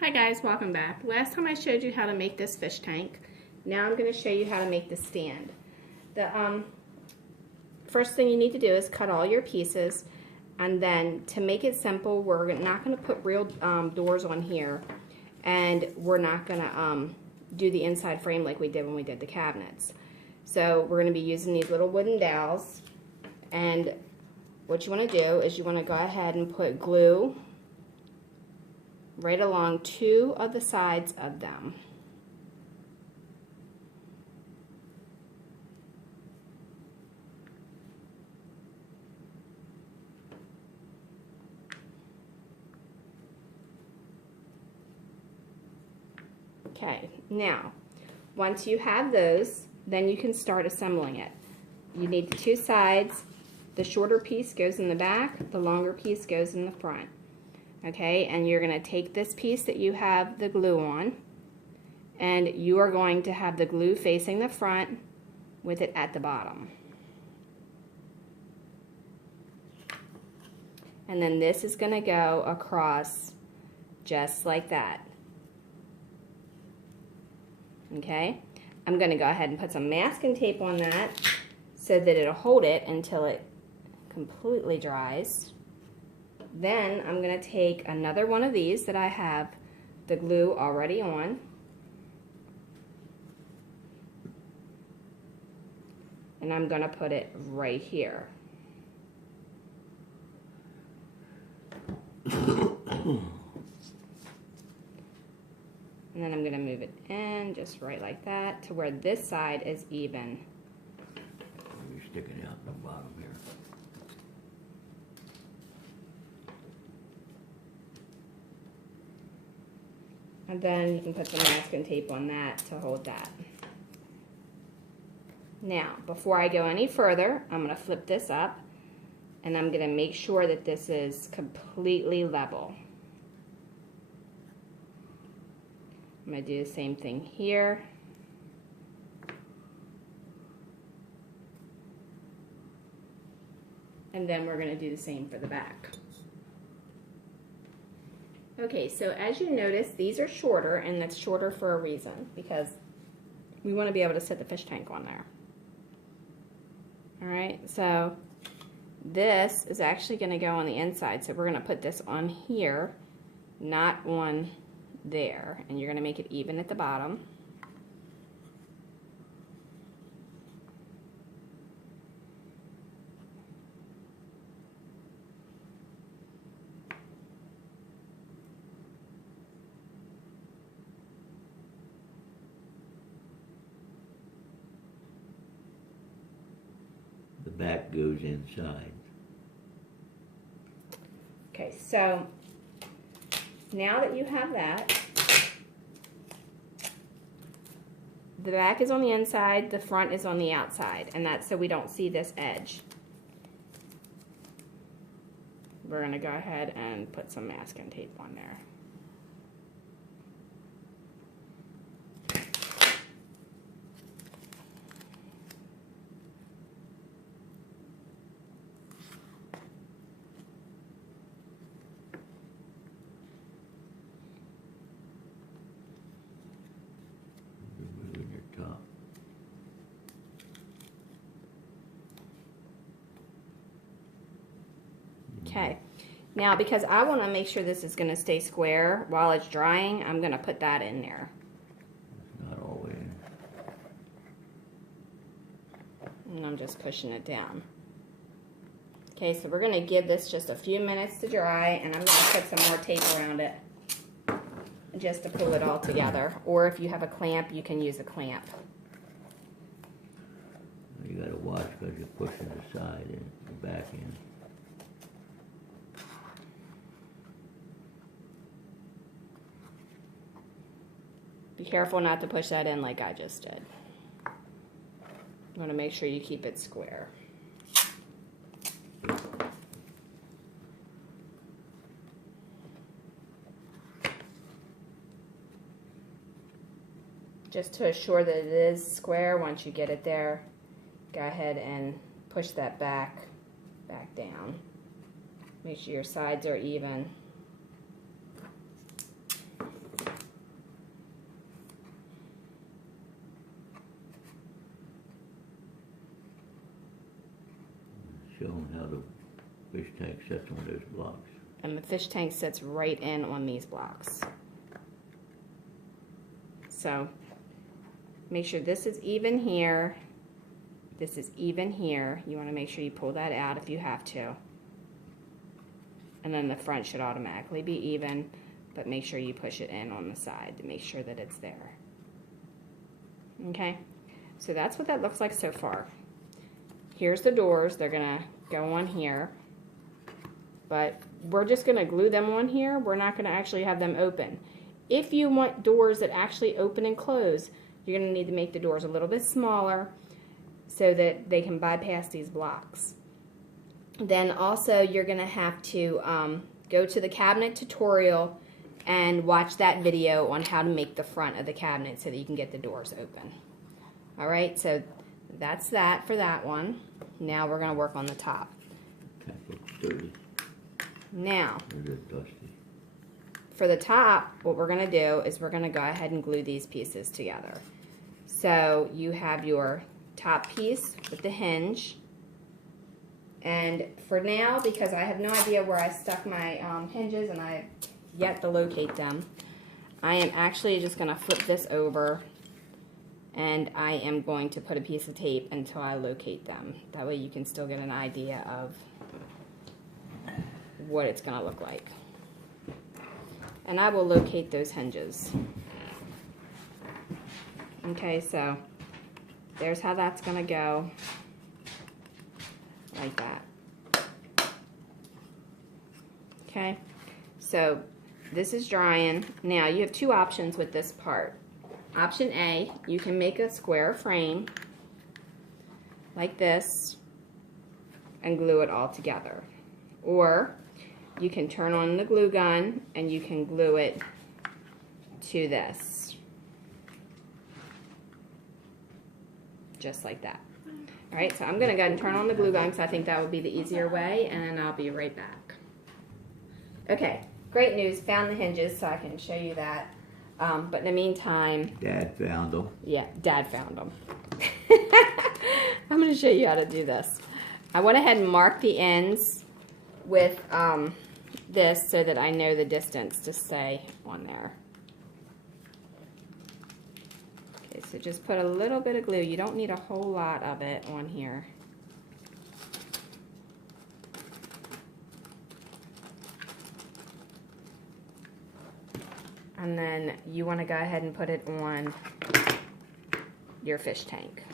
Hi guys, welcome back. Last time I showed you how to make this fish tank. Now I'm going to show you how to make the stand. The first thing you need to do is cut all your pieces, and then to make it simple, we're not going to put real doors on here, and we're not going to do the inside frame like we did when we did the cabinets. So we're going to be using these little wooden dowels, and what you want to do is you want to go ahead and put glue right along two of the sides of them. Okay, now once you have those, then you can start assembling it. You need the two sides. The shorter piece goes in the back, the longer piece goes in the front. Okay, and you're going to take this piece that you have the glue on, and you are going to have the glue facing the front with it at the bottom. And then this is going to go across just like that. Okay, I'm going to go ahead and put some masking tape on that so that it'll hold it until it completely dries. Then I'm going to take another one of these that I have the glue already on, and I'm going to put it right here. And then I'm going to move it in just right like that to where this side is even. You're sticking out the bottom here. And then you can put some masking tape on that to hold that. Now, before I go any further, I'm going to flip this up, and I'm going to make sure that this is completely level. I'm going to do the same thing here. And then we're going to do the same for the back. Okay, so as you notice, these are shorter, and that's shorter for a reason, because we want to be able to set the fish tank on there. Alright, so this is actually going to go on the inside, so we're going to put this on here, not on there, and you're going to make it even at the bottom. The back goes inside. Okay, so now that you have that, the back is on the inside, the front is on the outside, and that's so we don't see this edge. We're going to go ahead and put some masking tape on there. Okay, now because I want to make sure this is going to stay square while it's drying, I'm going to put that in there. It's not all the way in. And I'm just pushing it down. Okay, so we're going to give this just a few minutes to dry, and I'm going to put some more tape around it just to pull it all together. Or if you have a clamp, you can use a clamp. You got to watch because you're pushing the side in, the back in. Be careful not to push that in like I just did. You want to make sure you keep it square. Just to assure that it is square, once you get it there, go ahead and push that back down. Make sure your sides are even. showing how the fish tank sits on those blocks. And the fish tank sits right in on these blocks. So make sure this is even here. This is even here. You want to make sure you pull that out if you have to. And then the front should automatically be even, but make sure you push it in on the side to make sure that it's there. Okay, so that's what that looks like so far. Here's the doors. They're gonna go on here, but we're just gonna glue them on here. We're not gonna actually have them open. If you want doors that actually open and close, you're gonna need to make the doors a little bit smaller so that they can bypass these blocks. Then also you're gonna have to go to the cabinet tutorial and watch that video on how to make the front of the cabinet so that you can get the doors open. All right, so that's that for that one. Now we're gonna work on the top. Tank looks dirty. Now, They're just dusty. for the top, what we're gonna do is we're gonna go ahead and glue these pieces together. So you have your top piece with the hinge. And for now, because I have no idea where I stuck my hinges and I have yet to locate them, I am actually just going to flip this over and I am going to put a piece of tape until I locate them. That way you can still get an idea of what it's going to look like. And I will locate those hinges. Okay, so there's how that's going to go. Like that. Okay, so this is drying. Now you have two options with this part. Option A, you can make a square frame like this and glue it all together. Or you can turn on the glue gun and you can glue it to this. Just like that. All right, so I'm going to go ahead and turn on the glue gun because I think that would be the easier way, and I'll be right back. Okay, great news. Found the hinges, so I can show you that. But in the meantime... Dad found them. Yeah, Dad found them. I'm going to show you how to do this. I went ahead and marked the ends with this so that I know the distance to stay on there. Okay, so just put a little bit of glue. You don't need a whole lot of it on here. And then you want to go ahead and put it on your fish tank.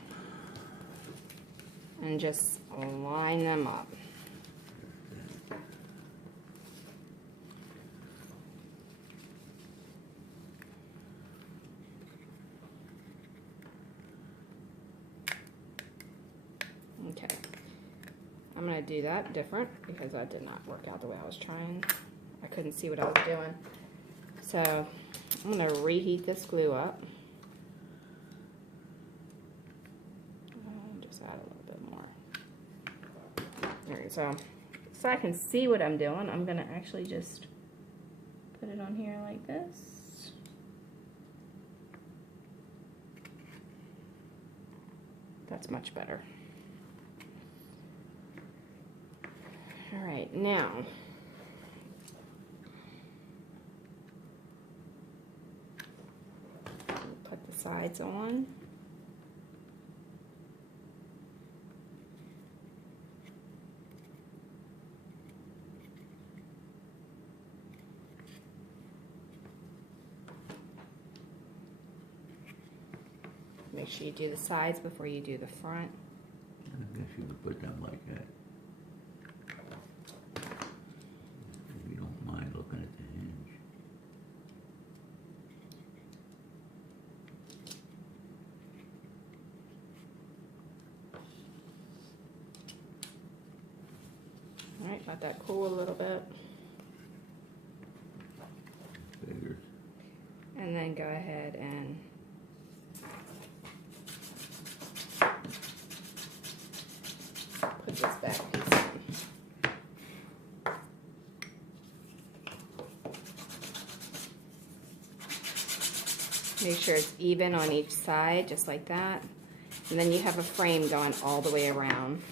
And just line them up. Okay, I'm going to do that different because that did not work out the way I was trying. I couldn't see what I was doing. So I'm going to reheat this glue up. Just add a little bit more. Alright, so I can see what I'm doing, I'm going to actually just put it on here like this. That's much better. Alright, now put the sides on. Make sure you do the sides before you do the front. I guess you could put them like that. If you don't mind looking at the hinge. Alright, let that cool a little bit. Figures. And then go ahead and put this back piece on. Make sure it's even on each side, just like that. And then you have a frame going all the way around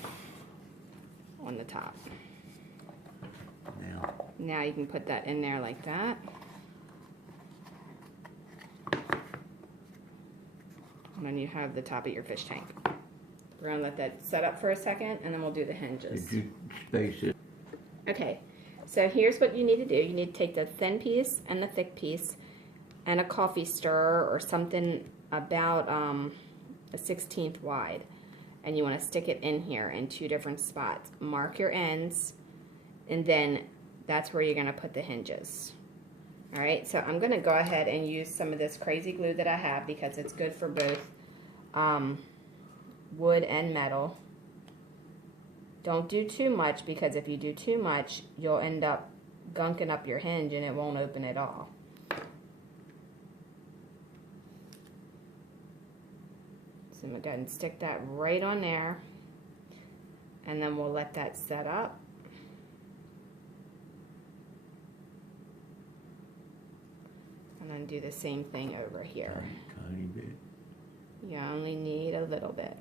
on the top. Now you can put that in there like that. And then you have the top of your fish tank. We're gonna let that set up for a second and then we'll do the hinges. did you space it? Okay, so here's what you need to do. You need to take the thin piece and the thick piece and a coffee stirrer or something about a 1/16 wide. And you want to stick it in here in 2 different spots. Mark your ends, and then that's where you're going to put the hinges. All right, so I'm going to go ahead and use some of this crazy glue that I have because it's good for both wood and metal. Don't do too much, because if you do too much, you'll end up gunking up your hinge and it won't open at all. So I'm going to go ahead and stick that right on there, and then we'll let that set up. And then do the same thing over here. Tiny bit. You only need a little bit.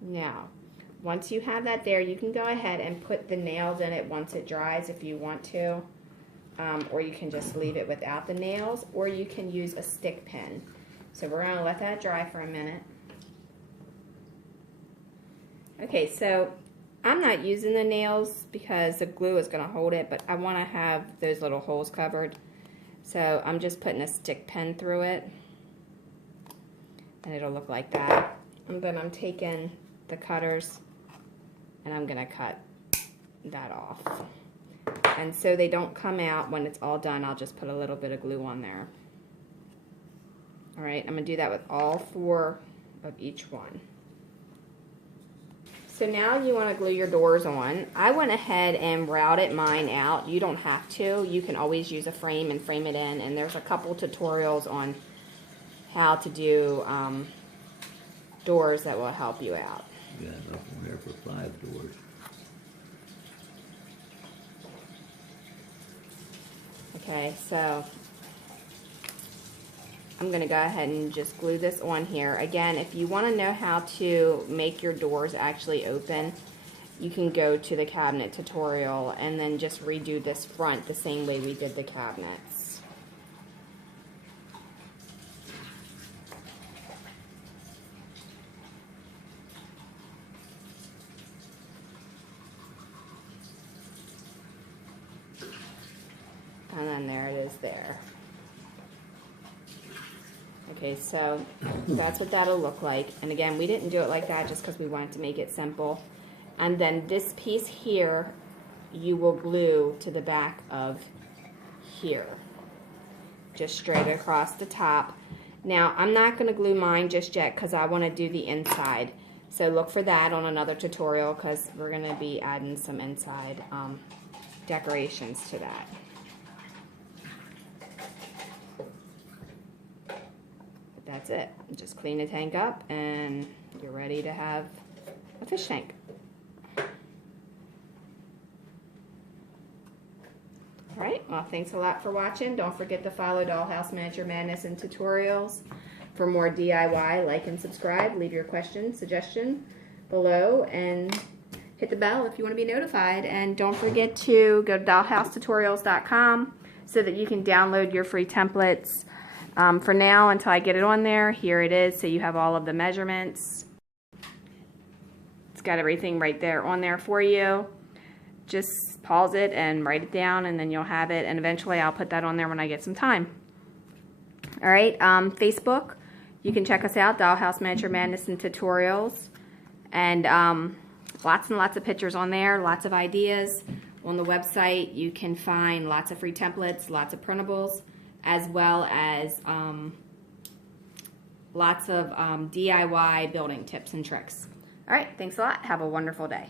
Now, once you have that there, you can go ahead and put the nails in it once it dries if you want to. Or you can just leave it without the nails, or you can use a stick pin. So we're going to let that dry for a minute. Okay, so I'm not using the nails because the glue is going to hold it, but I want to have those little holes covered. So I'm just putting a stick pin through it, and it'll look like that. And then I'm taking the cutters and I'm going to cut that off. And so they don't come out when it's all done, I'll just put a little bit of glue on there. Alright, I'm going to do that with all 4 of each one. So now you want to glue your doors on. I went ahead and routed mine out. You don't have to. You can always use a frame and frame it in. And there's a couple tutorials on how to do doors that will help you out. You got enough on there for 5 doors. Okay, so I'm going to go ahead and just glue this on here. Again, if you want to know how to make your doors actually open, you can go to the cabinet tutorial and then just redo this front the same way we did the cabinets. And then there it is there. Okay, so that's what that'll look like. And again, we didn't do it like that just because we wanted to make it simple. And then this piece here, you will glue to the back of here. Just straight across the top. Now, I'm not going to glue mine just yet because I want to do the inside. So look for that on another tutorial because we're going to be adding some inside decorations to that. That's it. Just clean the tank up and you're ready to have a fish tank. Alright, well, thanks a lot for watching. Don't forget to follow Dollhouse Miniature Madness and Tutorials for more DIY. Like and subscribe. Leave your question, suggestion below, and hit the bell if you want to be notified. And don't forget to go to dollhousetutorials.com so that you can download your free templates. For now, until I get it on there, here it is. So you have all of the measurements. It's got everything right there on there for you. Just pause it and write it down, and then you'll have it. And eventually I'll put that on there when I get some time. All right, Facebook, you can check us out, Dollhouse Miniature Madness and Tutorials. And lots and lots of pictures on there, lots of ideas. On the website, you can find lots of free templates, lots of printables, as well as lots of DIY building tips and tricks. All right, thanks a lot. Have a wonderful day.